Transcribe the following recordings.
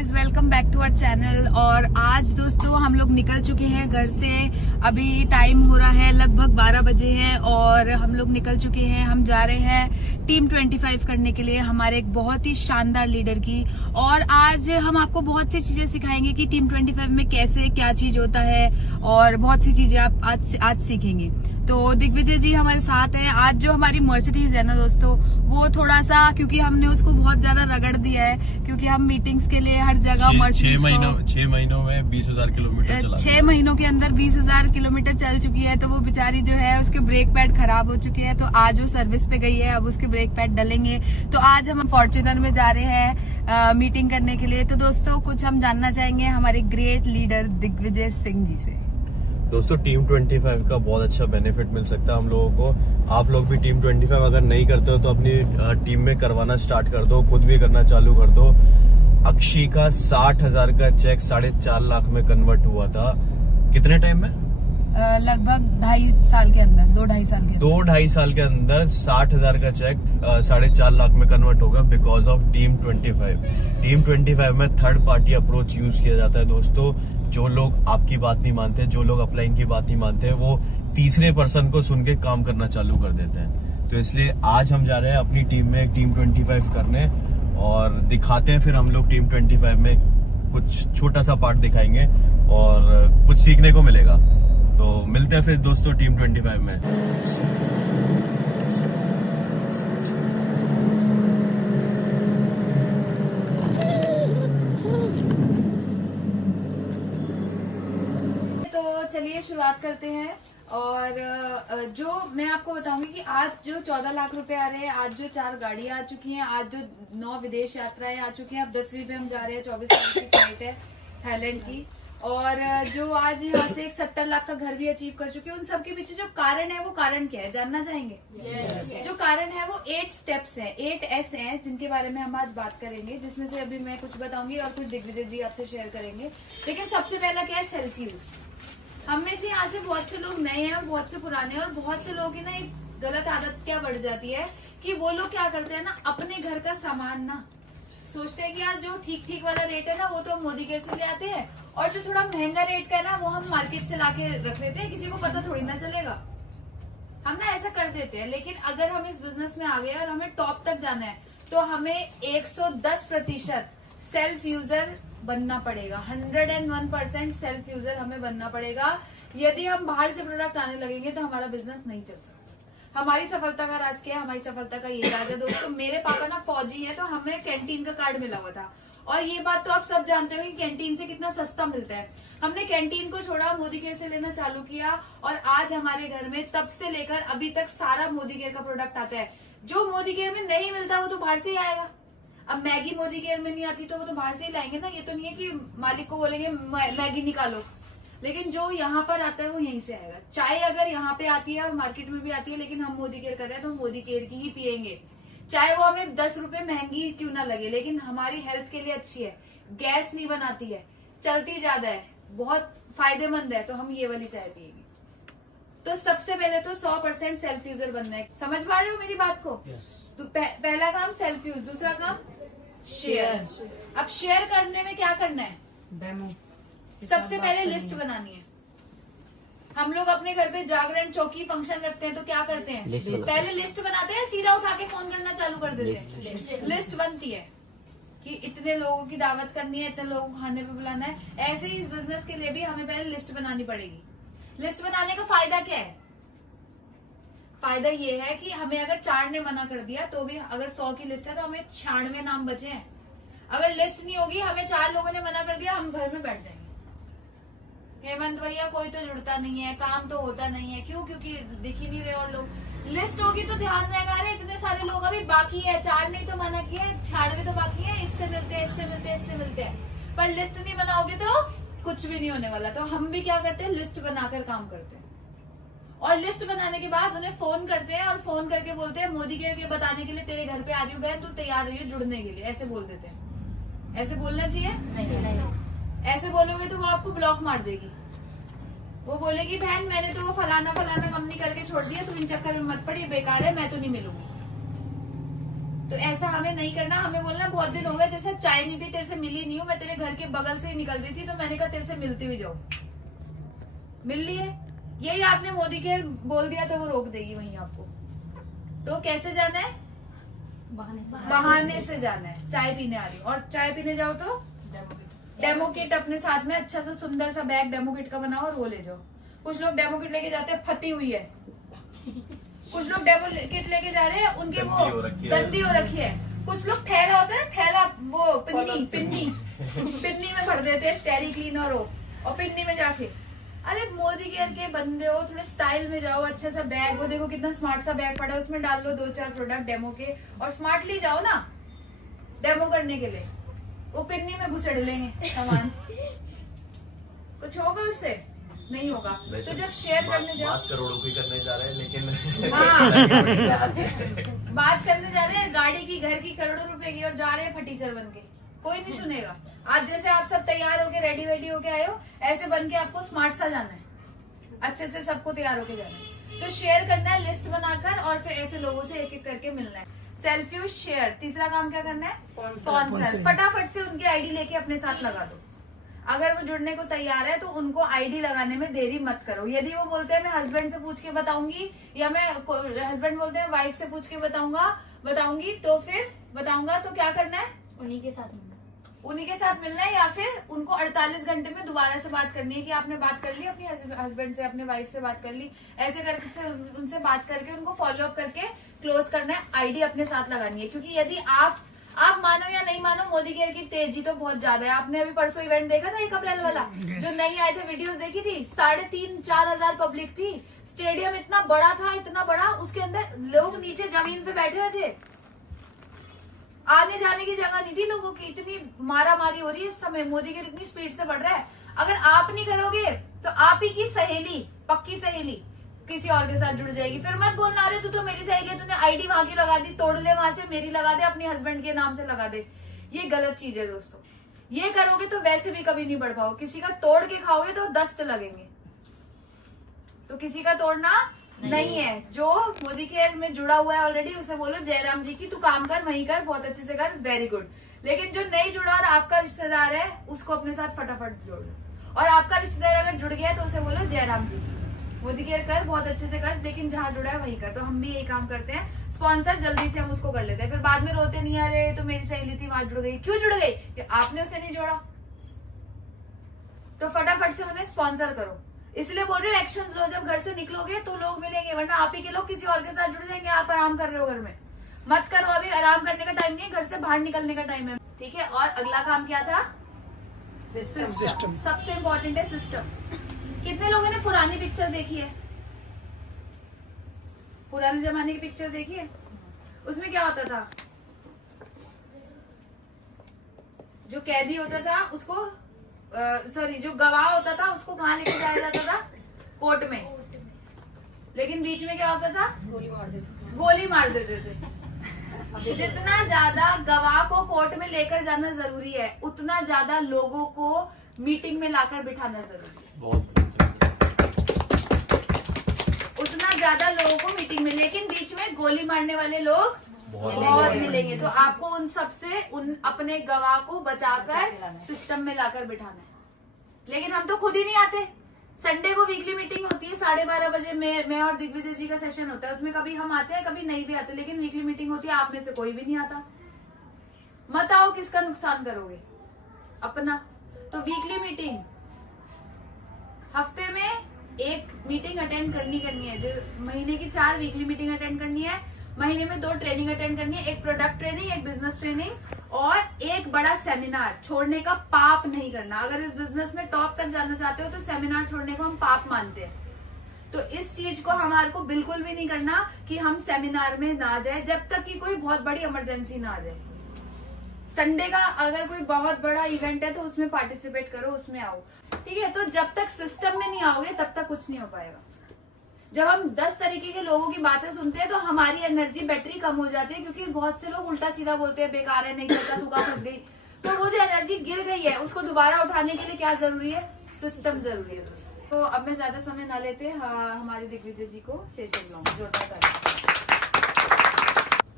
Guys, welcome back to our channel. और आज दोस्तों हम लोग निकल चुके हैं घर से। अभी टाइम हो रहा है लगभग 12 बजे है और हम लोग निकल चुके हैं। हम जा रहे हैं टीम 25 करने के लिए, हमारे एक बहुत ही शानदार लीडर की। और आज हम आपको बहुत सी चीजें सिखाएंगे कि टीम 25 में कैसे क्या चीज होता है और बहुत सी चीजें आप आज सीखेंगे। तो दिग्विजय जी हमारे साथ हैं। आज जो हमारी मर्सिडीज है ना दोस्तों, वो थोड़ा सा, क्योंकि हमने उसको बहुत ज्यादा रगड़ दिया है, क्योंकि हम मीटिंग्स के लिए हर जगह मर्सिडीज 6 महीनों में 20,000 किलोमीटर चला। 6 महीनों के अंदर 20,000 किलोमीटर चल चुकी है। तो वो बेचारी जो है उसके ब्रेक पैड खराब हो चुके हैं। तो आज वो सर्विस पे गई है, अब उसके ब्रेक पैड डलेंगे। तो आज हम फॉर्च्यूनर में जा रहे हैं मीटिंग करने के लिए। तो दोस्तों कुछ हम जानना चाहेंगे हमारे ग्रेट लीडर दिग्विजय सिंह जी से। दोस्तों टीम 25 का बहुत अच्छा बेनिफिट मिल सकता है हम लोगों को। आप लोग भी टीम 25 अगर नहीं करते हो तो अपनी टीम में करवाना स्टार्ट कर दो, खुद भी करना चालू कर दो। अक्षी का 60,000 का चेक 4.5 लाख में कन्वर्ट हुआ था। कितने टाइम में? लगभग 2.5 साल के अंदर 2-2.5 साल के अंदर 60,000 का चेक 4.5 लाख में कन्वर्ट होगा बिकॉज ऑफ टीम 25। टीम 25 में थर्ड पार्टी अप्रोच यूज किया जाता है दोस्तों। जो लोग आपकी बात नहीं मानते, जो लोग अपलाइन की बात नहीं मानते, वो तीसरे पर्सन को सुन के काम करना चालू कर देते हैं। तो इसलिए आज हम जा रहे हैं अपनी टीम में एक टीम 25 करने और दिखाते हैं। फिर हम लोग टीम 25 में कुछ छोटा सा पार्ट दिखाएंगे और कुछ सीखने को मिलेगा। तो मिलते हैं फिर दोस्तों टीम 25 में। तो चलिए शुरुआत करते हैं। और जो मैं आपको बताऊंगी कि आज जो 14 लाख रुपए आ रहे हैं, आज जो 4 गाड़ियां आ चुकी हैं, आज जो 9 विदेश यात्राएं आ चुकी हैं, अब 10वीं पे हम जा रहे हैं। 24 तारीख की फ्लाइट है थाईलैंड की। और जो आज यहाँ से एक 70 लाख का घर भी अचीव कर चुके हैं। उन सबके पीछे जो कारण है वो कारण क्या है जानना चाहेंगे? जो कारण है वो 8 स्टेप्स है, 8 S है, जिनके बारे में हम आज बात करेंगे। जिसमें से अभी मैं कुछ बताऊंगी और कुछ दिग्विजय जी आपसे शेयर करेंगे। लेकिन सबसे पहला क्या है? Self use. हम में से यहाँ से बहुत से लोग नए हैं और बहुत से पुराने हैं। और बहुत से लोगों की ना एक गलत आदत क्या बढ़ जाती है कि वो लोग क्या करते हैं ना, अपने घर का सामान ना सोचते हैं कि यार जो ठीक वाला रेट है ना वो तो हम मोदी केयर से ले आते हैं, और जो थोड़ा महंगा रेट का है ना वो हम मार्केट से लाके रख लेते हैं, किसी को पता थोड़ी ना चलेगा। हम ना ऐसा कर देते हैं। लेकिन अगर हम इस बिजनेस में आ गए और हमें टॉप तक जाना है तो हमें 110% सेल्फ यूजर बनना पड़ेगा। 101% सेल्फ यूजर हमें बनना पड़ेगा। यदि हम बाहर से प्रोडक्ट आने लगेंगे तो हमारा बिजनेस नहीं चल सकता। हमारी सफलता का राज क्या है? हमारी सफलता का ये राज है दोस्तों। मेरे पापा ना फौजी है, तो हमें कैंटीन का कार्ड मिला हुआ था। और ये बात तो आप सब जानते हो कि कैंटीन से कितना सस्ता मिलता है। हमने कैंटीन को छोड़ा, मोदी केयर से लेना चालू किया और आज हमारे घर में तब से लेकर अभी तक सारा मोदी केयर का प्रोडक्ट आता है। जो मोदी केयर में नहीं मिलता वो तो बाहर से ही आएगा। अब मैगी मोदी केयर में नहीं आती तो वो तो बाहर से ही लाएंगे ना। ये तो नहीं है कि मालिक को बोलेंगे मैगी निकालो। लेकिन जो यहाँ पर आता है वो यहीं से आएगा। चाय अगर यहाँ पे आती है और मार्केट में भी आती है, लेकिन हम मोदी केयर कर रहे हैं तो मोदी केयर की ही पियेंगे, चाहे वो हमें 10 रुपए महंगी क्यों ना लगे। लेकिन हमारी हेल्थ के लिए अच्छी है, गैस नहीं बनाती है, चलती ज्यादा है, बहुत फायदेमंद है, तो हम ये वाली चाय पियेंगे। तो सबसे पहले तो 100% सेल्फ यूजर बनना है। समझ पा रहे हो मेरी बात को? तो पहला काम सेल्फ यूज, दूसरा काम शेयर। अब शेयर करने में क्या करना है? डेमो। सबसे पहले लिस्ट बनानी है। हम लोग अपने घर पे जागरण चौकी फंक्शन रखते हैं तो क्या करते हैं? पहले लिस्ट बनाते हैं, सीधा उठा के फोन करना चालू कर देते हैं। लिस्ट बनती है कि इतने लोगों की दावत करनी है, इतने लोगों को खाने पे बुलाना है। ऐसे ही इस बिजनेस के लिए भी हमें पहले लिस्ट बनानी पड़ेगी। लिस्ट बनाने का फायदा क्या है? फायदा ये है कि हमें अगर 4 ने मना कर दिया तो भी, अगर 100 की लिस्ट है तो हमें 96 नाम बचे हैं। अगर लिस्ट नहीं होगी, हमें 4 लोगों ने मना कर दिया, हम घर में बैठ जाएंगे। हेमंत भैया कोई तो जुड़ता नहीं है, काम तो होता नहीं है। क्यों? क्योंकि दिख ही नहीं रहे और लोग। लिस्ट होगी तो ध्यान रहेगा, अरे इतने सारे लोग अभी बाकी है, 4 नहीं तो मना किया, 96 तो बाकी है, इससे मिलते हैं, इससे मिलते हैं, इससे मिलते हैं। पर लिस्ट नहीं बनाओगे तो कुछ भी नहीं होने वाला। तो हम भी क्या करते हैं? लिस्ट बनाकर काम करते हैं। और लिस्ट बनाने के बाद उन्हें फोन करते हैं और फोन करके बोलते हैं मोदी के बताने के लिए तेरे घर पे आ रही हूँ बहन, तू तैयार रही हो जुड़ने के लिए, ऐसे बोल देते हैं। ऐसे बोलना चाहिए? नहीं। ऐसे बोलोगे तो वो आपको ब्लॉक मार देगी। वो बोलेगी बहन मैंने तो वो फलाना कंपनी करके छोड़ दिया, तू इन चक्कर में मत पड़ी, बेकार है, मैं तो नहीं मिलूंगी। तो ऐसा हमें नहीं करना। हमें बोलना बहुत दिन हो गए जैसे चाय नहीं भी तेरे से मिली नहीं हूँ, मैं तेरे घर के बगल से ही निकल रही थी तो मैंने कहा तेरे से मिलती हुई जाऊं, मिल ली है। यही आपने मोदी के बोल दिया तो वो रोक देगी वहीं आपको। तो कैसे जाना है? बहाने से जाना है। चाय पीने आ रही हूँ और चाय पीने जाओ तो डेमो किट अपने साथ में अच्छा सा सुंदर सा बैग डेमो किट का बनाओ और वो ले जाओ। कुछ लोग डेमो किट लेके जाते हैं फटी हुई है, कुछ लोग डेमो किट लेके जा रहे हैं उनके वो गंदी हो रखी है। कुछ लोग थैला होता है, थैला वो पिन्नी में भर देते हैं स्टेरी क्लीन और पिन्नी में जाके। अरे मोदी केयर के बंदे हो, थोड़े स्टाइल में जाओ, अच्छा सा बैग, वो देखो कितना स्मार्ट सा बैग पड़ा है, उसमें डाल लो 2-4 प्रोडक्ट डेमो के और स्मार्टली जाओ ना डेमो करने के लिए। वो पिन्नी में घुसेड़ लेंगे सामान, कुछ होगा उससे? नहीं होगा। तो जब शेयर करने जाओ, बात करोड़ों की करने जा रहे हैं लेकिन हाँ बात करने जा रहे हैं गाड़ी की, घर की, करोड़ों रुपए की, और जा रहे हैं फटीचर बन के, कोई नहीं सुनेगा। आज जैसे आप सब तैयार होके रेडी वेडी होके आए हो, ऐसे बन के आपको स्मार्ट सा जाना है, अच्छे से सबको तैयार होके जाना है। तो शेयर करना है लिस्ट बनाकर और फिर ऐसे लोगों से एक एक करके मिलना है। Selfie share. तीसरा काम क्या करना है? स्पॉन्सर। फटाफट से उनकी आईडी लेके अपने साथ लगा दो। अगर वो जुड़ने को तैयार है तो उनको आईडी लगाने में देरी मत करो। यदि वो बोलते हैं मैं हस्बैंड से पूछ के बताऊंगी, या मैं हस्बैंड बोलते हैं वाइफ से पूछ के बताऊंगी, तो फिर बताऊंगा तो क्या करना है? उन्हीं के साथ मिलना है, या फिर उनको 48 घंटे में दोबारा से बात करनी है कि आपने बात कर ली अपने हस्बैंड से, अपने वाइफ से बात कर ली, ऐसे करके उनसे बात करके उनको फॉलो अप करके क्लोज करना है, आईडी अपने साथ लगानी है। क्योंकि यदि आप मानो या नहीं मानो, मोदी केयर की तेजी तो बहुत ज्यादा है। आपने अभी परसों इवेंट देखा था 1 अप्रैल वाला, जो नहीं आए थे, वीडियोस देखी थी, 3,500-4 हजार पब्लिक थी। स्टेडियम इतना बड़ा था, इतना बड़ा, उसके अंदर लोग नीचे जमीन पे बैठे हुए थे, आने जाने की जगह नहीं थी लोगों की। इतनी मारा मारी हो रही है इस समय, मोदी केयर इतनी स्पीड से बढ़ रहा है। अगर आप नहीं करोगे तो आप ही की सहेली, पक्की सहेली किसी और के साथ जुड़ जाएगी। फिर मत बोलना अरे तू तो मेरी सहेली है, तूने आईडी वहां की लगा दी, तोड़ ले वहां से, मेरी लगा दे, अपने हस्बैंड के नाम से लगा दे। ये गलत चीज है दोस्तों। ये करोगे तो वैसे भी कभी नहीं बढ़ पाओ। किसी का तोड़ के खाओगे तो दस्त लगेंगे, तो किसी का तोड़ना नहीं है। जो मोदी केयर में जुड़ा हुआ है ऑलरेडी, उसे बोलो जयराम जी की तू काम कर, वहीं कर, बहुत अच्छे से कर, वेरी गुड। लेकिन जो नहीं जुड़ा और आपका रिश्तेदार है, उसको अपने साथ फटाफट जोड़ लो। और आपका रिश्तेदार अगर जुड़ गया तो उसे बोलो जयराम जी मोदी केयर कर, बहुत अच्छे से कर, लेकिन जहां जुड़ा है वहीं कर। तो हम भी यही काम करते हैं। स्पॉन्सर जल्दी से हम उसको कर लेते हैं, फिर बाद में रोते नहीं, अरे तो मेरी सहेली थी वहां जुड़ गई। क्यों जुड़ गई? कि आपने उसे नहीं जोड़ा। तो फटाफट से उन्हें स्पॉन्सर करो। इसलिए बोल रहे हो एक्शंस लो। जब घर से निकलोगे तो लोग मिलेंगे, वरना आप ही के लोग किसी और के साथ जुड़ जाएंगे। आप आराम कर रहे हो घर में, मत करो। अभी आराम करने का टाइम नहीं है, घर से बाहर निकलने का टाइम है, ठीक है। और अगला काम क्या था? सिस्टम। सबसे इम्पोर्टेंट है सिस्टम। कितने लोगों ने पुरानी पिक्चर देखी है? पुराने जमाने की पिक्चर देखी है? उसमें क्या होता था? जो कैदी होता था उसको जो गवाह होता था उसको कहाँ लेके जाया जाता था? कोर्ट में। लेकिन बीच में क्या होता था? गोली मार देते थे। जितना ज्यादा गवाह को कोर्ट में लेकर जाना जरूरी है, उतना ज्यादा लोगों को मीटिंग में लाकर बिठाना जरूरी है। उतना ज्यादा लोगों को मीटिंग में, लेकिन बीच में गोली मारने वाले लोग बहुत मिलेंगे। तो आपको उन सबसे अपने गवाह को बचाकर सिस्टम में लाकर बिठाना है। लेकिन हम तो खुद ही नहीं आते। संडे को वीकली मीटिंग होती है 12:30 बजे, मैं और दिग्विजय जी का सेशन होता है। उसमें कभी हम आते हैं, कभी नहीं भी आते, लेकिन वीकली मीटिंग होती है। आप में से कोई भी नहीं आता। मत आओ, किसका नुकसान करोगे? अपना। तो वीकली मीटिंग, हफ्ते में 1 मीटिंग अटेंड करनी है। जो महीने की 4 वीकली मीटिंग अटेंड करनी है। महीने में 2 ट्रेनिंग अटेंड करनी है, एक प्रोडक्ट ट्रेनिंग, एक बिजनेस ट्रेनिंग, और एक बड़ा सेमिनार। छोड़ने का पाप नहीं करना। अगर इस बिजनेस में टॉप तक जाना चाहते हो तो सेमिनार छोड़ने को हम पाप मानते हैं। तो इस चीज को हमारे को बिल्कुल भी नहीं करना कि हम सेमिनार में ना जाए, जब तक कि कोई बहुत बड़ी इमरजेंसी ना आ जाए। संडे का अगर कोई बहुत बड़ा इवेंट है तो उसमें पार्टिसिपेट करो, उसमें आओ, ठीक है। तो जब तक सिस्टम में नहीं आओगे तब तक कुछ नहीं हो पाएगा। जब हम 10 तरीके के लोगों की बातें सुनते हैं तो हमारी एनर्जी, बैटरी कम हो जाती है, क्योंकि बहुत से लोग उल्टा सीधा बोलते हैं, बेकार है, नहीं करता, तू कहाँ फंस गई। तो वो जो एनर्जी गिर गई है उसको दोबारा उठाने के लिए क्या जरूरी है? सिस्टम जरूरी है दोस्तों। तो अब मैं ज्यादा समय ना लेते हमारे दिग्विजय जी को स्टेज पर बुलाऊंगी। जोरदार ताली।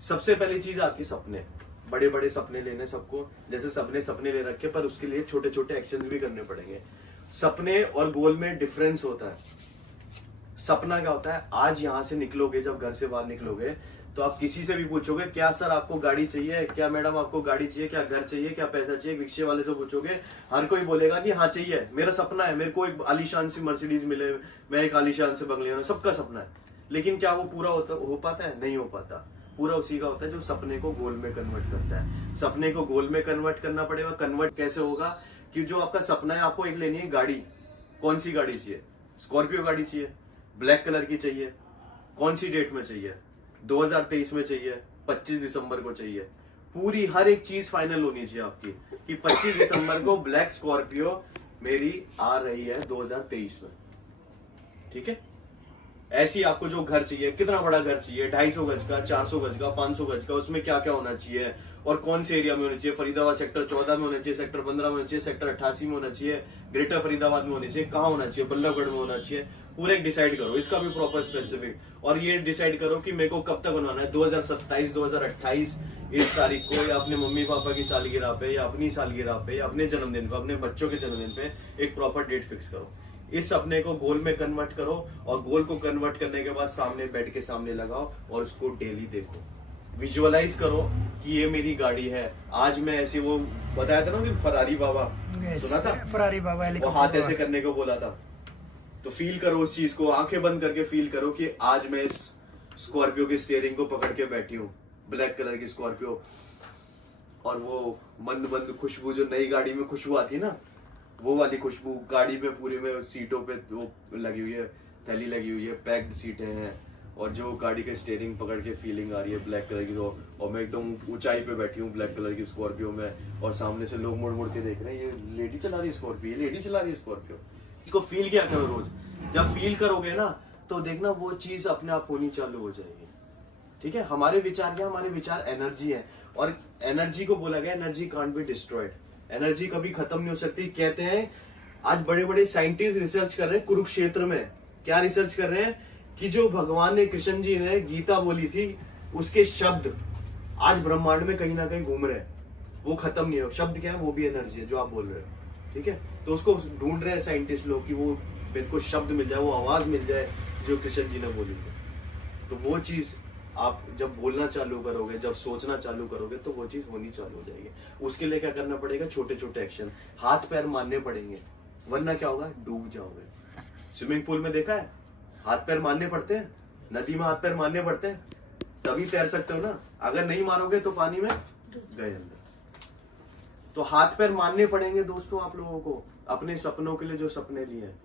सबसे पहली चीज आती है सपने, बड़े बड़े सपने लेने सबको, जैसे सपने ले रखे, पर उसके लिए छोटे छोटे एक्शंस भी करने पड़ेंगे। सपने और गोल में डिफरेंस होता है। सपना क्या होता है, आज यहां से निकलोगे, जब घर से बाहर निकलोगे तो आप किसी से भी पूछोगे क्या सर आपको गाड़ी चाहिए, क्या मैडम आपको गाड़ी चाहिए, क्या घर चाहिए, क्या पैसा चाहिए, रिक्शे वाले से पूछोगे, हर कोई बोलेगा कि हाँ चाहिए, मेरा सपना है, मेरे को एक आलीशान सी मर्सिडीज मिले, मैं एक आलीशान से बंगले में, सबका सपना है। लेकिन क्या वो पूरा हो पाता है? नहीं हो पाता। पूरा उसी का होता है जो सपने को गोल में कन्वर्ट करता है। सपने को गोल में कन्वर्ट करना पड़ेगा। कन्वर्ट कैसे होगा कि जो आपका सपना है, आपको एक लेनी है गाड़ी। कौन सी गाड़ी चाहिए? स्कॉर्पियो गाड़ी चाहिए, ब्लैक कलर की चाहिए, कौन सी डेट में चाहिए? 2023 में चाहिए, 25 दिसंबर को चाहिए। पूरी हर एक चीज फाइनल होनी चाहिए आपकी कि 25 दिसंबर को ब्लैक स्कॉर्पियो मेरी आ रही है 2023 में। ठीक है? ऐसी आपको जो घर चाहिए, कितना बड़ा घर चाहिए, 250 गज का, 400 गज का, 500 गज का, उसमें क्या क्या होना चाहिए और कौन से एरिया में होना चाहिए? फरीदाबाद सेक्टर 14 में होना चाहिए, सेक्टर 15 में होना चाहिए, सेक्टर 88 में होना चाहिए, ग्रेटर फरीदाबाद में होना चाहिए, कहाँ होना चाहिए, बल्लभगढ़ में होना चाहिए। पूरा एक डिसाइड करो, इसका भी प्रॉपर स्पेसिफिक, और ये डिसाइड करो कि मेरे को कब तक बनवाना है, 2027, 2028 इस तारीख को, या अपने मम्मी पापा की सालगिरह पे, या अपनी सालगिरह पे, या अपने जन्मदिन पे, अपने बच्चों के जन्मदिन पे एक प्रॉपर डेट फिक्स करो। इस सपने को गोल में कन्वर्ट करो, और गोल को कन्वर्ट करने के बाद सामने बेड के सामने लगाओ और उसको डेली देखो। विजुअलाइज करो कि ये मेरी गाड़ी है। आज मैं ऐसे, वो बताया था ना कि फरारी बाबा, सुना था? फरारी बाबा वो हाथ ऐसे करने को बोला था। तो फील करो उस चीज को, आंखें बंद करके फील करो कि आज मैं इस स्कॉर्पियो की स्टीयरिंग को पकड़ के बैठी हूँ, ब्लैक कलर की स्कॉर्पियो। और वो मंद मंद खुशबू, जो नई गाड़ी में खुशबू आती है ना, वो वाली खुशबू गाड़ी में पूरी में सीटों पे वो लगी हुई है, थैली लगी हुई है, पैक्ड सीटें हैं, और जो गाड़ी के स्टीयरिंग पकड़ के फीलिंग आ रही है ब्लैक कलर की, और मैं एकदम ऊंचाई पे बैठी हूँ ब्लैक कलर की स्कॉर्पियो में, और सामने से लोग मुड़ मुड़ के देख रहे हैं, ये लेडी चला रही है स्कॉर्पियो, ये लेडी चला रही है स्कॉर्पियो। इसको फील किया करो रोज। जब फील करोगे ना तो देखना वो चीज अपने आप होनी चालू हो जाएगी। ठीक है? हमारे विचार क्या? हमारे विचार एनर्जी है, और एनर्जी को बोला गया energy can't be destroyed. Energy कभी खत्म नहीं हो सकती। कहते हैं आज बड़े बड़े साइंटिस्ट रिसर्च कर रहे हैं कुरुक्षेत्र में। क्या रिसर्च कर रहे हैं? कि जो भगवान ने, कृष्ण जी ने गीता बोली थी, उसके शब्द आज ब्रह्मांड में कहीं ना कहीं घूम रहे हैं, वो खत्म नहीं हो। शब्द क्या है? वो भी एनर्जी है जो आप बोल रहे हो। ठीक है? तो उसको ढूंढ रहे हैं साइंटिस्ट लोग कि वो बिल्कुल शब्द मिल जाए, वो आवाज मिल जाए जो कृष्ण जी ने बोली थी। तो वो चीज आप जब बोलना चालू करोगे, जब सोचना चालू करोगे, तो वो चीज होनी चालू हो जाएगी। उसके लिए क्या करना पड़ेगा? छोटे छोटे एक्शन, हाथ पैर मारने पड़ेंगे, वरना क्या होगा? डूब जाओगे। स्विमिंग पूल में देखा है, हाथ पैर मारने पड़ते हैं, नदी में हाथ पैर मारने पड़ते हैं, तभी तैर सकते हो ना। अगर नहीं मारोगे तो पानी में गए अंदर। तो हाथ पैर मारने पड़ेंगे दोस्तों आप लोगों को, अपने सपनों के लिए। जो सपने लिए हैं,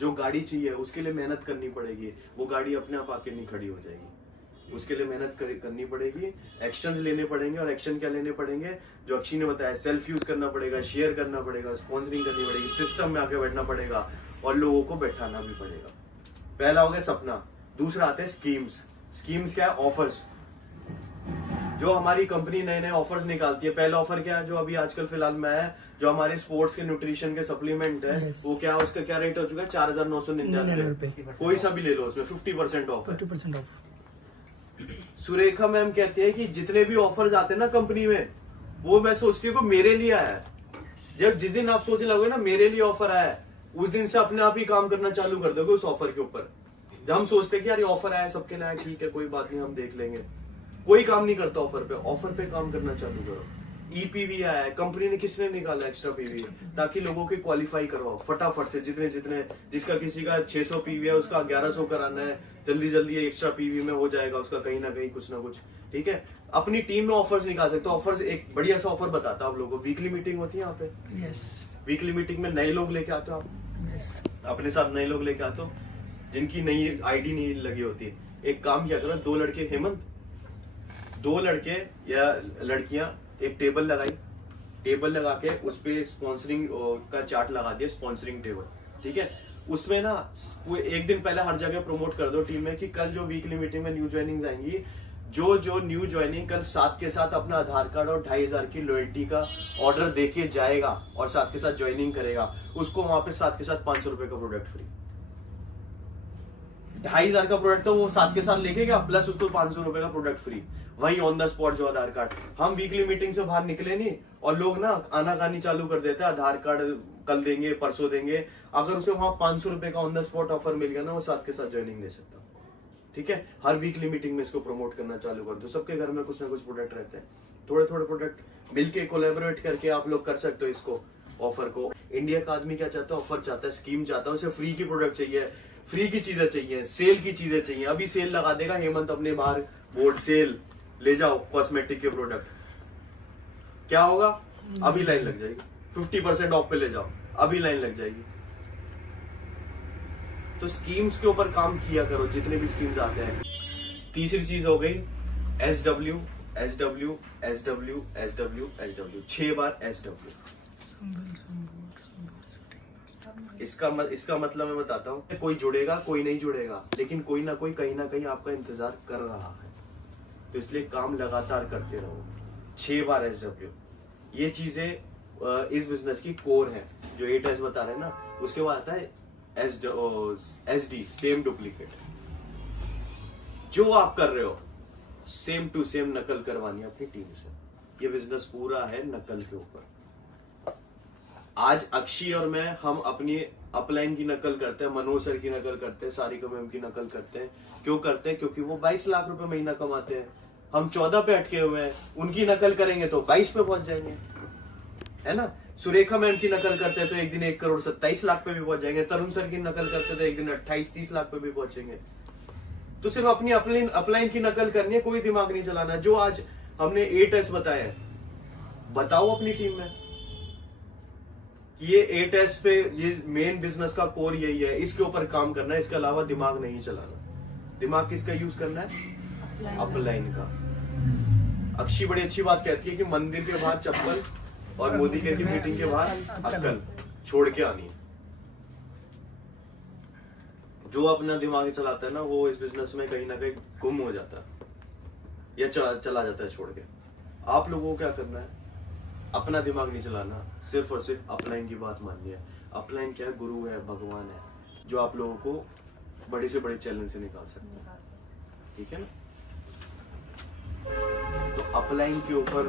जो गाड़ी चाहिए, उसके लिए मेहनत करनी पड़ेगी। वो गाड़ी अपने आप आके नहीं खड़ी हो जाएगी, उसके लिए मेहनत करनी पड़ेगी, एक्शंस लेने पड़ेंगे। और एक्शन क्या लेने पड़ेंगे? जो अक्षी ने बताया, सेल्फ यूज करना पड़ेगा, शेयर करना पड़ेगा, स्पॉन्सरिंग करनी पड़ेगी, सिस्टम में आके बैठना पड़ेगा, और लोगों को बैठाना भी पड़ेगा। पहला हो गया सपना। दूसरा आता है स्कीम्स। स्कीम्स क्या है? ऑफर्स। जो हमारी कंपनी नए नए ऑफर्स निकालती है। पहला ऑफर क्या है जो अभी आजकल फिलहाल में है, जो हमारे स्पोर्ट्स के न्यूट्रिशन के सप्लीमेंट है, वो क्या, उसका क्या रेट हो चुका है? 4999। कोई सा भी ले लो, उसमें 50% ऑफ है। 50% ऑफ। सुरेखा मैम कहती है कि जितने भी ऑफर्स आते हैं ना कंपनी में, वो मैं सोचती हूँ मेरे लिए आया है। जब जिस दिन आप सोचने लगोगे ना मेरे लिए ऑफर आया है, उस दिन से अपने आप ही काम करना चालू कर दोगे उस ऑफर के ऊपर। जब हम सोचते हैं कि यार ये ऑफर आया सबके लिए, ठीक है कोई बात नहीं हम देख लेंगे, कोई काम नहीं करता ऑफर पे। ऑफर पे काम करना चालू करो। ईपीवी आया है, कंपनी ने किसने निकाला एक्स्ट्रा पीवी, ताकि लोगों के क्वालिफाई करवाओ फटाफट से। जितने जितने, जिसका किसी का 600 पीवी है उसका 1100 कराना है, जल्दी जल्दी एक्स्ट्रा पीवी में हो जाएगा उसका कहीं ना कहीं कुछ ना कुछ। ठीक है? अपनी टीम में ऑफर्स निकाल सकते हो। ऑफर्स, एक बढ़िया सा ऑफर बताता हूँ आप लोगों को। वीकली मीटिंग होती है यहाँ पे। वीकली मीटिंग में नए लोग लेके आते हो आप, अपने साथ नए लोग लेके आते हो जिनकी नई आईडी नहीं लगी होती। एक काम किया करो, 2 लड़के, हेमंत 2 लड़के या लड़कियां एक टेबल लगाई, टेबल लगा के उस पे स्पॉन्सरिंग का चार्ट लगा दिया, स्पॉन्सरिंग टेबल। ठीक है? उसमें ना एक दिन पहले हर जगह प्रमोट कर दो टीम में कि कल जो वीकली मीटिंग में न्यू ज्वाइनिंग आएंगी, जो न्यू ज्वाइनिंग कल साथ के साथ अपना आधार कार्ड और 2500 की लॉयल्टी का ऑर्डर देके जाएगा और साथ के साथ ज्वाइनिंग करेगा, उसको वहां पे साथ के साथ 500 रुपए का प्रोडक्ट फ्री। 2,500 का प्रोडक्ट तो वो साथ के साथ लेके गया, प्लस उसको 500 रुपए का प्रोडक्ट फ्री, वही ऑन द स्पॉट जो आधार कार्ड। हम वीकली मीटिंग से बाहर निकले नहीं और लोग ना आनाकानी चालू कर देते हैं, आधार कार्ड कल देंगे परसों देंगे। अगर उसे वहां 500 रुपए का ऑन द स्पॉट ऑफर मिल गया ना, वो साथ के साथ ज्वाइनिंग दे सकता। ठीक है, हर वीकली मीटिंग में इसको प्रमोट करना चालू कर दो। सबके घर में कुछ ना कुछ प्रोडक्ट रहते हैं, थोड़े थोड़े प्रोडक्ट मिलके कोलैबोरेट करके आप लोग कर सकते हो इसको ऑफर को। इंडिया का आदमी क्या चाहता है? ऑफर चाहता है, स्कीम चाहता है, उसे फ्री की प्रोडक्ट चाहिए, फ्री की चीजें चाहिए, सेल की चीजें चाहिए। अभी सेल लगा देगा हेमंत अपने बाहर बोर्ड, सेल ले जाओ कॉस्मेटिक के प्रोडक्ट, क्या होगा? अभी लाइन लग जाएगी। 50% ऑफ पे ले जाओ, अभी लाइन लग जाएगी। तो स्कीम्स के ऊपर काम किया करो, जितने भी स्कीम्स आते हैं। तीसरी चीज हो गई SW SW SW SW SW, 6 बार SW। इसका मतलब मैं बताता हूँ, कोई जुड़ेगा कोई नहीं जुड़ेगा, लेकिन कोई ना कोई कहीं ना कहीं आपका इंतजार कर रहा है, तो इसलिए काम लगातार करते रहो। 6 बार SW, ये चीजें इस बिजनेस की कोर है। जो 8S बता रहे हैं ना, उसके बाद आता है SD, सेम डुप्लीकेट। जो आप कर रहे हो सेम टू सेम नकल करवानी है अपनी टीम से। ये बिजनेस पूरा है नकल के ऊपर। आज अक्षी और मैं, हम अपनी अपलाइन की नकल करते हैं, मनोज सर की नकल करते हैं, सारिका मैम की नकल करते हैं। क्यों करते हैं? क्योंकि वो 22 लाख रुपए महीना कमाते हैं, हम 14 पे अटके हुए हैं। उनकी नकल करेंगे तो 22 पे पहुंच जाएंगे, है ना। सुरेखा मैम की नकल करते हैं तो एक दिन 1,27,00,000 पे भी पहुंच जाएंगे। तरुण सर की नकल करते तो एक दिन 28-30 लाख पे भी पहुंचेंगे। तो सिर्फ अपनी अपलाइन की नकल करनी है, कोई दिमाग नहीं चलाना। जो आज हमने 8S बताया है, बताओ अपनी टीम में ये 8S पे, ये मेन बिजनेस का कोर यही है, इसके ऊपर काम करना है। इसके अलावा दिमाग नहीं चलाना। दिमाग किसका यूज करना है? अपलाइन का। अक्षी बड़ी अच्छी बात कहती है कि मंदिर के बाहर चप्पल और मोदी की मीटिंग के बाहर अक्कल छोड़ के आनी है। जो अपना दिमाग चलाता है ना, वो इस बिजनेस में कहीं ना कहीं गुम हो जाता है या चला जाता है छोड़ के। आप लोगों को क्या करना है? अपना दिमाग नहीं चलाना, सिर्फ और सिर्फ अपलाइन की बात माननी है। अपलाइन क्या है? गुरु है, भगवान है, जो आप लोगों को बड़े से बड़े चैलेंज से निकाल सकते हैं। ठीक है ना। तो अपलाइन के ऊपर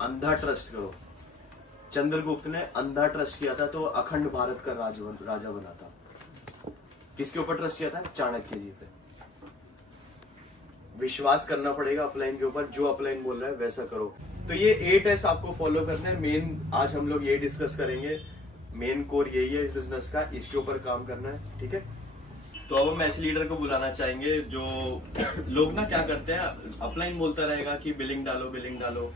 अंधा ट्रस्ट करो। चंद्रगुप्त ने अंधा ट्रस्ट किया था तो अखंड भारत का राजा बना था। किसके ऊपर ट्रस्ट किया था? चाणक्य जी पे। विश्वास करना पड़ेगा अपलाइन के ऊपर। जो अपलाइन बोल रहा है वैसा करो। तो ये 8S आपको फॉलो करना है। मेन आज हम लोग ये डिस्कस करेंगे, मेन कोर यही है इस बिजनेस का, इसके ऊपर काम करना है। ठीक है। तो अब हम ऐसे लीडर को बुलाना चाहेंगे जो लोग ना क्या करते हैं, अपलाइन बोलता रहेगा कि बिलिंग डालो बिलिंग डालो,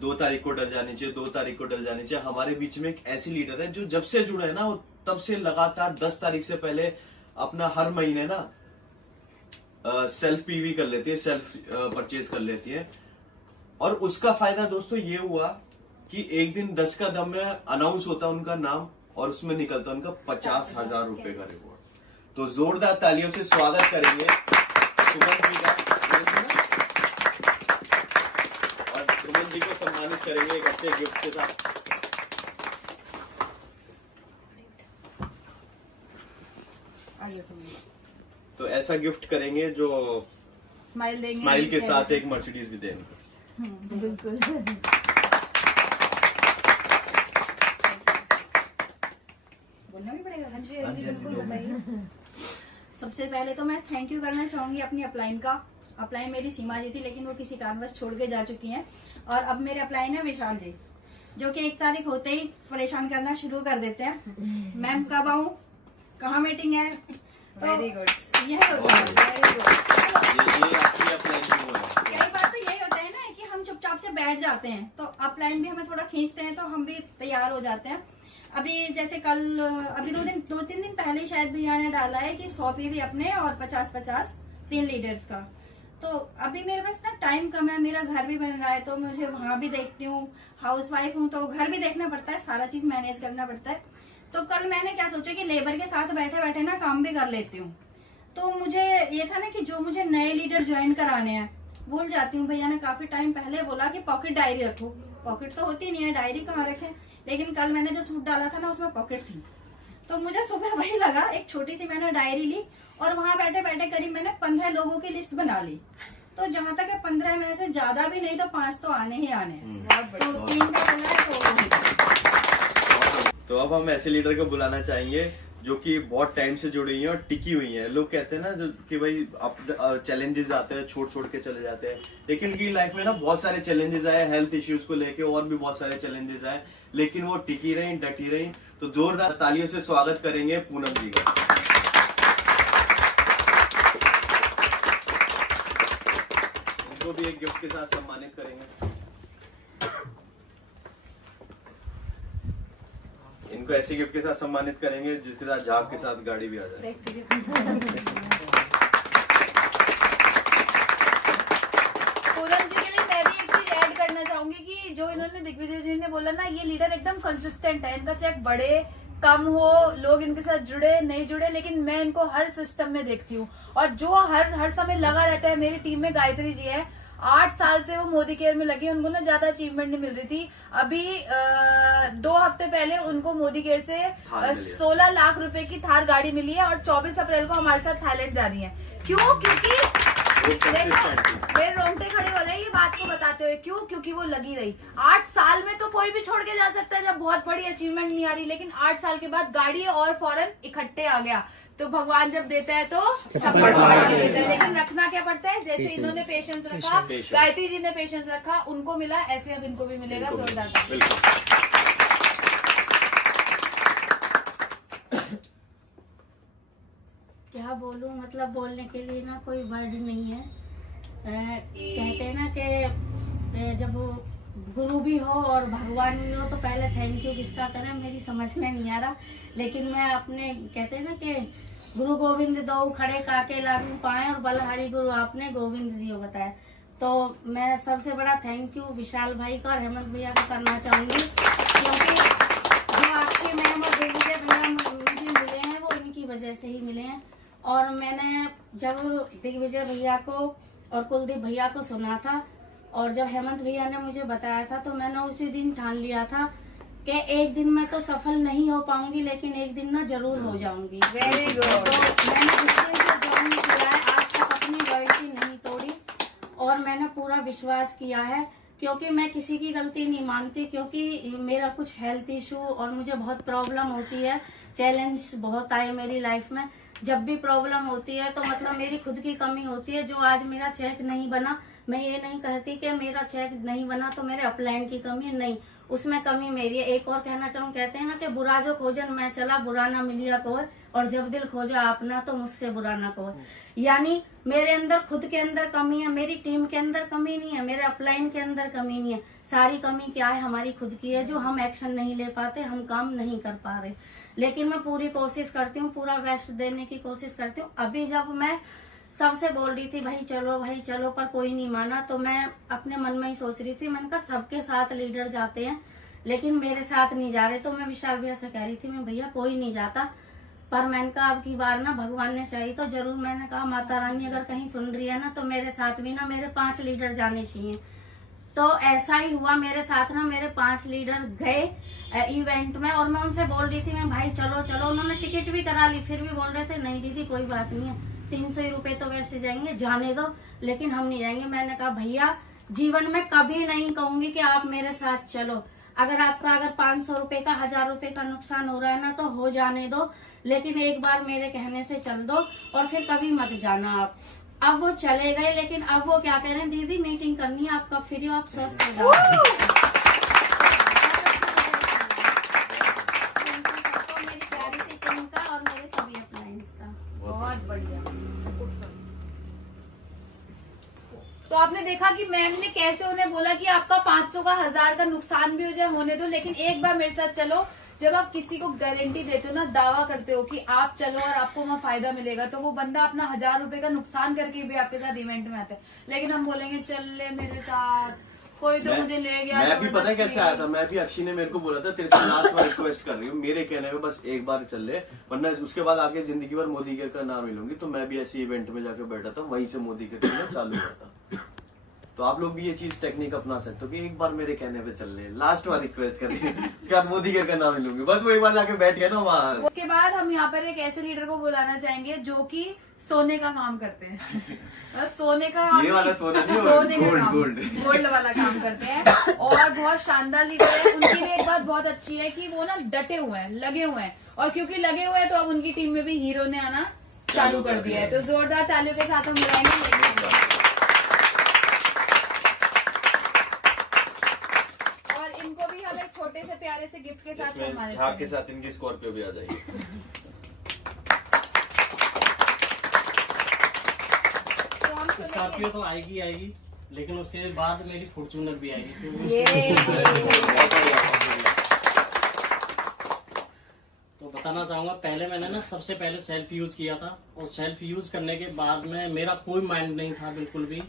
2 तारीख को डल जानी चाहिए, 2 तारीख को डल जानी चाहिए। हमारे बीच में एक ऐसी लीडर है जो जब से जुड़ा है ना, वो तब से लगातार 10 तारीख से पहले अपना हर महीने ना सेल्फ PV कर लेती है, सेल्फ परचेज कर लेती है। और उसका फायदा दोस्तों ये हुआ कि एक दिन 10 का दम में अनाउंस होता उनका नाम और उसमें निकलता उनका 50,000 रुपए का रिवॉर्ड। तो जोरदार तालियों से स्वागत करेंगे सुमन जी का, और सुमन जी को सम्मानित करेंगे एक अच्छे गिफ्ट के साथ। तो ऐसा गिफ्ट करेंगे जो स्माइल देंगे, स्माइल के साथ एक मर्सिडीज भी देंगे। बिल्कुल। बोलना भी पड़ेगा। हाँ जी बिल्कुल बताइए। सबसे पहले तो मैं थैंक यू करना चाहूंगी अपनी अपलाइन का। अपलाइन मेरी सीमा जी थी, लेकिन वो किसी कारणवश छोड़ के जा चुकी हैं। और अब मेरे अपलाइन है विशाल जी, जो कि 1 तारीख होते ही परेशान करना शुरू कर देते हैं। मैम कब आऊं, कहाँ मीटिंग है। Very good. यह होता है। ये असली अपलाइन की हुआ है। कई बार तो यही होता है ना कि हम चुपचाप से बैठ जाते हैं, तो अपलाइन भी हमें थोड़ा खींचते हैं, तो हम भी तैयार हो जाते हैं। अभी जैसे कल, अभी 2-3 दिन पहले शायद भैया ने डाला है कि 100 PV अपने और 50-50 3 लीडर्स का। तो अभी मेरे पास ना टाइम कम है, मेरा घर भी बन रहा है, तो मुझे वहाँ भी देखती हूँ। हाउस वाइफ हूँ तो घर भी देखना पड़ता है, सारा चीज मैनेज करना पड़ता है। तो कल मैंने क्या सोचा कि लेबर के साथ बैठे बैठे ना काम भी कर लेती हूँ। तो मुझे ये था ना कि जो मुझे नए लीडर ज्वाइन कराने हैं, भूल जाती हूँ। भैया ने काफी टाइम पहले बोला कि पॉकेट डायरी रखो। पॉकेट तो होती नहीं है, डायरी कहाँ रखे। लेकिन कल मैंने जो सूट डाला था ना, उसमें पॉकेट थी। तो मुझे सुबह वही लगा, एक छोटी सी मैंने डायरी ली और वहां बैठे बैठे करीब मैंने 15 लोगों की लिस्ट बना ली। तो जहां तक है 15 में से ज्यादा भी नहीं तो 5 तो आने ही आने हैं। तो 3 का बना है। तो अब हम ऐसे लीडर को बुलाना चाहेंगे जो कि बहुत टाइम से जुड़ी हैं और टिकी हुई हैं। लोग कहते हैं ना जो कि भाई अब चैलेंजेस आते हैं, छोड़ के चले जाते हैं, लेकिन उनकी लाइफ में ना बहुत सारे चैलेंजेस आए, हेल्थ इश्यूज को लेके और भी बहुत सारे चैलेंजेस आए, लेकिन वो टिकी रही, डटी रही। तो जोरदार तालियों से स्वागत करेंगे पूनम जी का। उनको भी एक गिफ्ट के साथ सम्मानित करेंगे। इनको ऐसे गिफ्ट के साथ सम्मानित करेंगे जिसके साथ झाग के साथ गाड़ी भी आ जाए। पूनम जी के लिए मैं भी एक चीज ऐड करना चाहूंगी कि जो इन्होंने दिग्विजय जी ने बोला ना, ये लीडर एकदम कंसिस्टेंट है। इनका चेक बढ़े कम हो, लोग इनके साथ जुड़े नहीं जुड़े, लेकिन मैं इनको हर सिस्टम में देखती हूँ। और जो हर समय लगा रहता है, मेरी टीम में गायत्री जी है, 8 साल से वो मोदी केयर में लगी। उनको ना ज्यादा अचीवमेंट नहीं मिल रही थी। अभी 2 हफ्ते पहले उनको मोदी केयर से 16 लाख रुपए की थार गाड़ी मिली है और 24 अप्रैल को हमारे साथ थाईलैंड जा रही है। क्यों? क्योंकि मेरे रोंगटे खड़े हो रहे हैं ये बात को बताते हुए। क्यों? क्योंकि वो लगी रही। 8 साल में तो कोई भी छोड़ के जा सकता है जब बहुत बड़ी अचीवमेंट नहीं आ रही, लेकिन 8 साल के बाद गाड़ी और फौरन इकट्ठे आ गया। तो भगवान जब देता है तो चप्पट मार के देता है, लेकिन रखना क्या पड़ता है? जैसे इन्होंने पेशेंस रखा, गायत्री जी ने पेशेंस रखा, उनको मिला, ऐसे अब इनको भी मिलेगा। जोरदार। क्या बोलूं, मतलब बोलने के लिए ना कोई वर्ड नहीं है। कहते हैं ना कि जब वो गुरु भी हो और भगवान भी हो तो पहले थैंक यू किसका करें मेरी समझ में नहीं आ रहा। लेकिन मैं अपने कहते हैं ना कि गुरु गोविंद दो खड़े काके लागू पाए और बलहारी गुरु आपने गोविंद दियो बताया। तो मैं सबसे बड़ा थैंक यू विशाल भाई का और हेमंत भैया को करना चाहूंगी, क्योंकि जो आपके मैम और दिग्विजय भैया मुझे मिले हैं वो इनकी वजह से ही मिले हैं। और मैंने जब दिग्विजय भैया को और कुलदीप भैया को सुना था और जब हेमंत भैया ने मुझे बताया था, तो मैंने उसी दिन ठान लिया था कि एक दिन मैं तो सफल नहीं हो पाऊंगी, लेकिन एक दिन ना जरूर हो जाऊंगी। Very good. तो मैंने जिस दिन से ज्वाइन किया है आज तक अपनी लॉयल्टी नहीं तोड़ी और मैंने पूरा विश्वास किया है, क्योंकि मैं किसी की गलती नहीं मानती। क्योंकि मेरा कुछ हेल्थ इशू और मुझे बहुत प्रॉब्लम होती है, चैलेंज बहुत आए मेरी लाइफ में। जब भी प्रॉब्लम होती है तो मतलब मेरी खुद की कमी होती है। जो आज मेरा चेक नहीं बना, मैं ये नहीं कहती कि मेरा चेक नहीं बना तो मेरे अपलाइन की कमी नहीं, उसमें कमी मेरी है। एक और कहना चाहूँ, कहते हैं ना कि बुरा जो खोजन मैं चला बुरा ना मिलिया कोर, और जब दिल खोजा आपना तो मुझसे बुरा ना कोर। यानी मेरे अंदर खुद के अंदर कमी है, मेरी टीम के अंदर कमी नहीं है, मेरे अपलाइन के अंदर कमी नहीं है। सारी कमी क्या है? हमारी खुद की है, जो हम एक्शन नहीं ले पाते, हम काम नहीं कर पा रहे। लेकिन मैं पूरी कोशिश करती हूँ, पूरा बेस्ट देने की कोशिश करती हूँ। अभी जब मैं सबसे बोल रही थी भाई चलो, पर कोई नहीं माना, तो मैं अपने मन में ही सोच रही थी, मैंने कहा सबके साथ लीडर जाते हैं लेकिन मेरे साथ नहीं जा रहे। तो मैं विशाल भैया से कह रही थी, मैं भैया कोई नहीं जाता, पर मैंने कहा अब की बार ना भगवान ने चाहिए तो जरूर। मैंने कहा माता रानी अगर कहीं सुन रही है ना तो मेरे साथ भी ना मेरे 5 लीडर जाने चाहिए। तो ऐसा ही हुआ, मेरे साथ ना मेरे 5 लीडर गए इवेंट में और मैं उनसे बोल रही थी मैं भाई चलो। उन्होंने टिकट भी करा ली, फिर भी बोल रहे थे नहीं दीदी कोई बात नहीं है, 300 रुपए तो वेस्ट जाएंगे, जाने दो, लेकिन हम नहीं जाएंगे। मैंने कहा भैया जीवन में कभी नहीं कहूंगी कि आप मेरे साथ चलो। अगर आपका 500 रुपए का 1000 रुपए का नुकसान हो रहा है ना तो हो जाने दो, लेकिन एक बार मेरे कहने से चल दो और फिर कभी मत जाना आप। अब वो चले गए, लेकिन अब वो क्या कह रहे हैं, दीदी मीटिंग करनी है, आप कब फ्री हो, आप स्वस्थ हो जाओ। बहुत बढ़िया। तो आपने देखा कि मैम ने कैसे उन्हें बोला कि आपका 500 का 1000 का नुकसान भी हो जाए होने दो, लेकिन एक बार मेरे साथ चलो। जब आप किसी को गारंटी देते हो ना, दावा करते हो कि आप चलो और आपको वहाँ फायदा मिलेगा, तो वो बंदा अपना 1000 रुपए का नुकसान करके भी आपके साथ इवेंट में आता है। लेकिन हम बोलेंगे चल ले मेरे साथ, कोई तो मुझे ले गया। मैं भी पता है कैसे आया था, मैं भी अक्षी ने मेरे को बोला था तेरे से लास्ट बार रिक्वेस्ट कर रही हूँ, मेरे कहने में बस एक बार चल ले, वरना उसके बाद आगे जिंदगी भर मोदी केयर का नाम मिलूंगी। तो मैं भी ऐसे इवेंट में जाकर बैठा था, वहीं से मोदी केयर चालू हुआ था। तो आप लोग भी ये चीज टेक्निक अपना सकते हो कि एक बार मेरे कहने पे चल ले, लास्ट बार रिक्वेस्ट कर रही है, उसके बाद मोदी केयर का नाम लूंगी, बस वो एक बार जाके बैठ गया ना वहाँ। उसके बाद हम यहाँ पर एक ऐसे लीडर को बुलाना चाहेंगे जो कि सोने का काम करते हैं। बस सोने का ये वाला सोना नहीं, सोने का गोल्ड काम, गोल्ड गोल्ड वाला काम करते हैं और बहुत शानदार लीडर है। उनकी भी एक बात बहुत अच्छी है कि वो ना डटे हुए हैं, लगे हुए हैं, और क्योंकि लगे हुए हैं तो अब उनकी टीम में भी हीरो ने आना चालू कर दिया है। तो जोरदार तालियों के साथ हम बुलाएंगे। और इनको भी हम एक छोटे से प्यारे से गिफ्ट के साथ सम्मानित झाग के करेंगे। साथ इनकी स्कॉर्पियो भी आ जाएगी। तो हम स्कॉर्पियो तो आएगी आएगी, लेकिन उसके बाद मेरी फॉर्च्यूनर भी आएगी। तो बताना चाहूंगा, पहले मैंने ना सबसे पहले सेल्फ यूज किया था, और सेल्फ यूज करने के बाद में मेरा कोई माइंड नहीं था बिल्कुल भी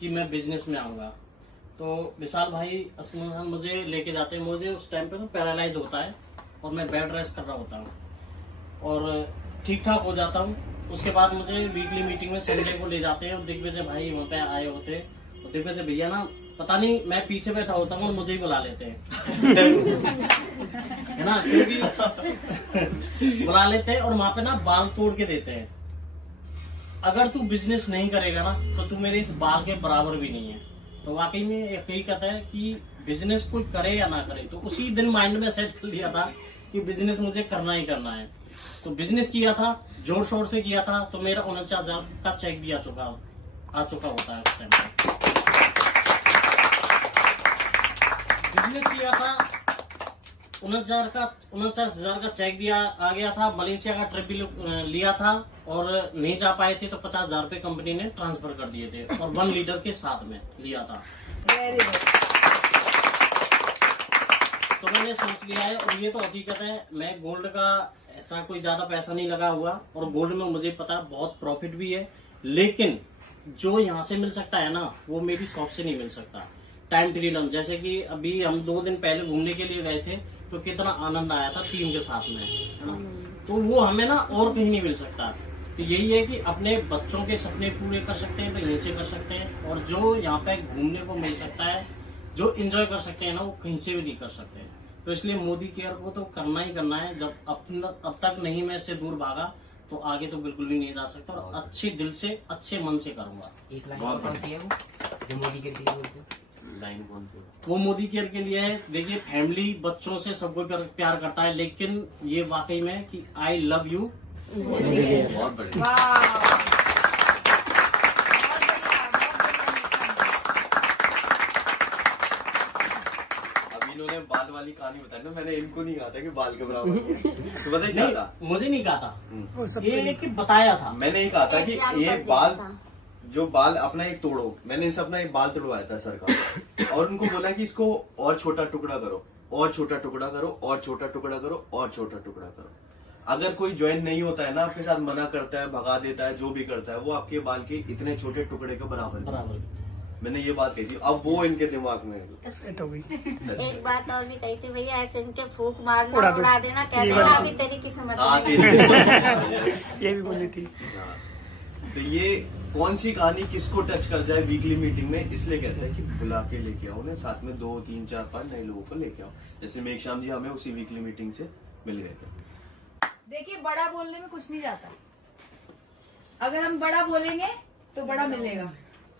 कि मैं बिजनेस में आऊंगा। तो विशाल भाई असमान मुझे लेके जाते हैं, मुझे उस टाइम पे ना पैरालाइज होता है और मैं बेड रेस्ट कर रहा होता हूँ और ठीक ठाक हो जाता हूँ। उसके बाद मुझे वीकली मीटिंग में संडे को ले जाते हैं और दिग्विजय भाई वहाँ पे आए होते हैं, और दिग्विजय भैया ना पता नहीं मैं पीछे बैठा होता हूँ और मुझे ही बुला लेते हैं है ना, क्योंकि बुला लेते हैं और वहाँ पे ना बाल तोड़ के देते हैं। अगर तू बिजनेस नहीं करेगा ना तो तू मेरे इस बाल के बराबर भी नहीं है। तो वाकई में यही कहता है कि बिजनेस कोई करे या ना करे, तो उसी दिन माइंड में सेट कर लिया था कि बिजनेस मुझे करना ही करना है। तो बिजनेस किया था, जोर शोर से किया था, तो मेरा 49,000 का चेक भी आ चुका होता है उस टाइम पे। बिजनेस किया था, 49,000 का चेक भी आ गया था। मलेशिया का ट्रिप भी लिया था और नहीं जा पाए थे तो 50,000 रुपए कंपनी ने ट्रांसफर कर दिए थे और 1 लीडर के साथ में लिया था। तो मैंने सोच लिया है, और ये तो हकीकत है, मैं गोल्ड का ऐसा कोई ज्यादा पैसा नहीं लगा हुआ, और गोल्ड में मुझे पता है बहुत प्रॉफिट भी है, लेकिन जो यहाँ से मिल सकता है ना वो मेरी शॉप से नहीं मिल सकता। टाइम फ्रीडम, जैसे कि अभी हम 2 दिन पहले घूमने के लिए गए थे तो कितना आनंद आया था टीम के साथ में, है ना। तो वो हमें ना और कहीं नहीं मिल सकता। तो यही है कि अपने बच्चों के सपने पूरे कर सकते हैं तो यहीं से कर सकते हैं, और जो यहाँ पे घूमने को मिल सकता है, जो एंजॉय कर सकते हैं ना, वो कहीं से भी नहीं कर सकते। तो इसलिए मोदी केयर को तो करना ही करना है। जब अब तक नहीं मैं इससे दूर भागा तो आगे तो बिल्कुल भी नहीं जा सकता, और अच्छे दिल से अच्छे मन से करूंगा। एक लाइन कौन सी है वो जो मोदी के लिए बोलते हैं? लाइन कौन सी? वो मोदी केयर के लिए है। देखिए, फैमिली बच्चों से सबको प्यार करता है, लेकिन ये वाकई में कि आई लव यू। बहुत बढ़िया। वाह, इन्होंने बाल वाली कहानी बताई ना, मैंने इनको नहीं कहा था कि बाल के बराबर तो पता क्या था, मुझे नहीं कहा था, ये कि बताया था। मैंने ये कहा था कि ये बाल जो बाल अपना एक तोड़ो, मैंने इनसे अपना एक बाल तोड़वाया था सर का, और उनको बोला कि इसको और छोटा टुकड़ा करो, और छोटा टुकड़ा करो, और छोटा टुकड़ा करो, और छोटा टुकड़ा करो। अगर कोई ज्वाइन नहीं होता है ना, आपके साथ मना करता है, भगा देता है, जो भी करता है, वो आपके बाल के इतने छोटे टुकड़े के बराबर। मैंने ये बात कही थी, अब वो इनके दिमाग में सेट हो गई। एक बात और भी कही थी, भैया ऐसे इनके फूक मारना, उड़ा देना, कह देना अभी तेरी किस्मत ये भी बोली थी। तो ये कौन सी कहानी किसको टच कर जाए वीकली मीटिंग में, इसलिए कहते हैं कि बुला के लेके आओ, उन्हें साथ में 2, 3, 4, 5 नए लोगों को लेके आओ। जैसे मेघश्याम जी हमें उसी वीकली मीटिंग से मिल गए थे। देखिए, बड़ा बोलने में कुछ नहीं जाता, अगर हम बड़ा बोलेंगे तो बड़ा मिलेगा।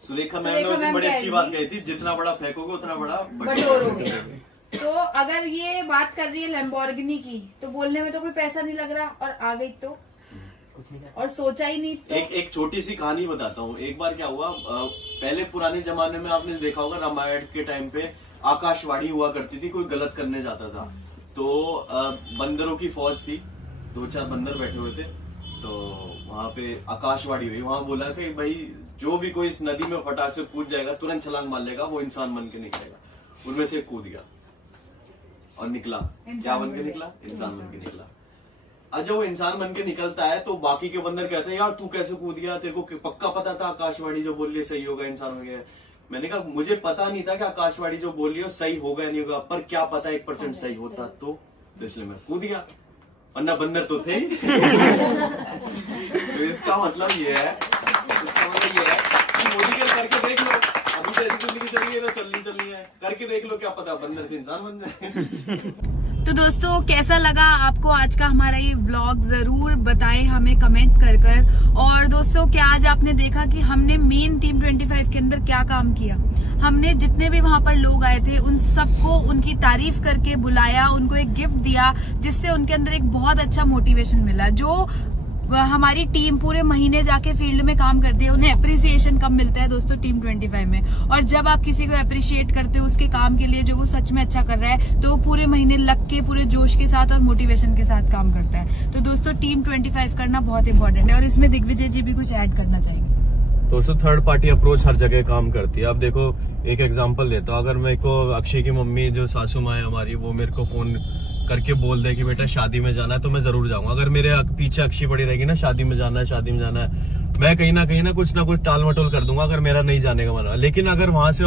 सुलेखा मैम ने उस दिन बड़ी अच्छी बात कही थी, जितना बड़ा फेंकोगे उतना बड़ा बटोरोगे। तो अगर ये बात कर रही है लैम्बोर्गिनी की, तो बोलने में तो कोई पैसा नहीं लग रहा, और आ गई तो और सोचा ही नहीं तो। एक छोटी सी कहानी बताता हूँ। एक बार क्या हुआ, पहले पुराने जमाने में आपने देखा होगा, रामायण के टाइम पे आकाशवाणी हुआ करती थी, कोई गलत करने जाता था तो बंदरों की फौज थी, 2-4 बंदर बैठे हुए थे, तो वहां पे आकाशवाणी हुई। वहां बोला कि भाई जो भी कोई इस नदी में फटाक से कूद जाएगा, तुरंत छलांग मार लेगा, वो इंसान बन के निकलेगा। उनमें से कूद गया और निकला, क्या बन के निकला? इंसान बन के निकला। अब जब वो इंसान बन के निकलता है तो बाकी के बंदर कहते हैं, यार तू कैसे कूद गया, तेरे को पक्का पता था आकाशवाणी जो बोल रही है सही होगा, इंसान हो गया। मैंने कहा मुझे पता नहीं था कि आकाशवाणी जो बोल रही है सही होगा या नहीं होगा, पर क्या पता 1% सही होता तो इसलिए मैं कूद गया, वरना बंदर तो थे ही। तो इसका मतलब ये है कि मोदी केयर करके देख लो, अभी जैसी जिंदगी चल रही है तो चलनी है, करके देख लो, क्या पता बंदर से इंसान बन जाए। तो दोस्तों कैसा लगा आपको आज का हमारा ये व्लॉग, जरूर बताएं हमें कमेंट कर। और दोस्तों क्या आज आपने देखा कि हमने मेन टीम 25 के अंदर क्या काम किया। हमने जितने भी वहां पर लोग आए थे उन सबको उनकी तारीफ करके बुलाया, उनको एक गिफ्ट दिया, जिससे उनके अंदर एक बहुत अच्छा मोटिवेशन मिला। जो हमारी टीम पूरे महीने जाके फील्ड में काम करती है, उन्हें अप्रिसिएशन कब मिलता है दोस्तों? टीम 25 में। और जब आप किसी को अप्रिशिएट करते हो उसके काम के लिए जो वो सच में अच्छा कर रहा है, तो वो पूरे महीने लग के पूरे जोश के साथ और मोटिवेशन के साथ काम करता है। तो दोस्तों टीम 25 करना बहुत इंपॉर्टेंट है। और इसमें दिग्विजय जी भी कुछ ऐड करना चाहेंगे। दोस्तों थर्ड पार्टी अप्रोच हर जगह काम करती है। अब देखो एक एग्जांपल देता हूँ, अगर मेरे को अक्षय की मम्मी जो सासू माँ है हमारी, वो मेरे को फोन करके बोल दे कि बेटा शादी में जाना है, तो मैं जरूर जाऊंगा। अगर मेरे पीछे अक्षी पड़ी रहेगी ना, शादी में जाना है, मैं कहीं ना कुछ टाल मटोल कर दूंगा अगर मेरा नहीं जाने का मन। लेकिन अगर वहां से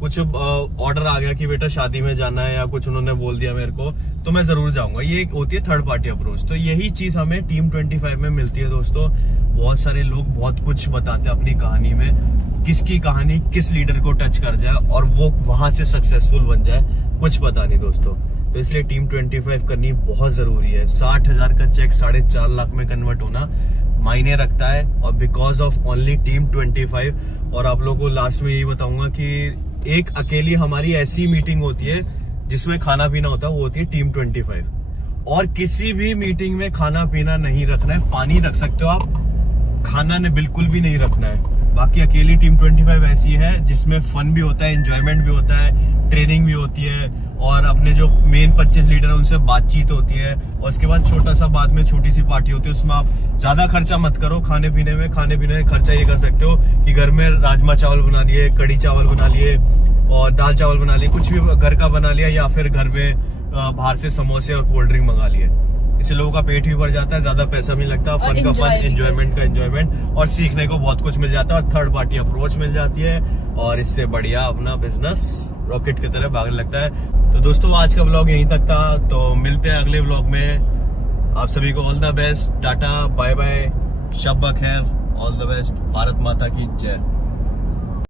कुछ ऑर्डर आ गया कि बेटा शादी में जाना है या कुछ उन्होंने बोल दिया मेरे को, तो मैं जरूर जाऊंगा। ये होती है थर्ड पार्टी अप्रोच। तो यही चीज हमें टीम 25 में मिलती है दोस्तों। बहुत सारे लोग बहुत कुछ बताते हैं अपनी कहानी में, किसकी कहानी किस लीडर को टच कर जाए और वो वहां से सक्सेसफुल बन जाए, कुछ पता नहीं दोस्तों। तो इसलिए टीम 25 करनी बहुत जरूरी है। 60,000 का चेक 4.5 लाख में कन्वर्ट होना मायने रखता है, और बिकॉज ऑफ ओनली टीम 25। और आप लोगों को लास्ट में यही बताऊंगा कि एक अकेली हमारी ऐसी मीटिंग होती है जिसमें खाना पीना होता है, वो होती है टीम 25। और किसी भी मीटिंग में खाना पीना नहीं रखना है। पानी रख सकते हो आप, खाना ने बिल्कुल भी नहीं रखना है। बाकी अकेली टीम 25 ऐसी है जिसमें फन भी होता है, एंजॉयमेंट भी होता है, ट्रेनिंग भी होती है, और अपने जो मेन 25 लीडर है उनसे बातचीत होती है। और उसके बाद छोटा सा बाद में छोटी सी पार्टी होती है, उसमें आप ज्यादा खर्चा मत करो खाने पीने में खर्चा ये कर सकते हो कि घर में राजमा चावल बना लिए, कड़ी चावल बना लिए और दाल चावल बना लिए, कुछ भी घर का बना लिया, या फिर घर में बाहर से समोसे और कोल्ड ड्रिंक मंगा लिए। इससे लोगों का पेट भी भर जाता है, ज्यादा पैसा भी लगता है, फन का फन, एंजॉयमेंट का एंजॉयमेंट, और सीखने को बहुत कुछ मिल जाता है, और थर्ड पार्टी अप्रोच मिल जाती है, और इससे बढ़िया अपना बिजनेस रॉकेट की तरह भागने लगता है। तो दोस्तों आज का व्लॉग यहीं तक था, तो मिलते हैं अगले व्लॉग में। आप सभी को all the best, tata bye bye, शब ब खैर, ऑल द बेस्ट, भारत माता की जय।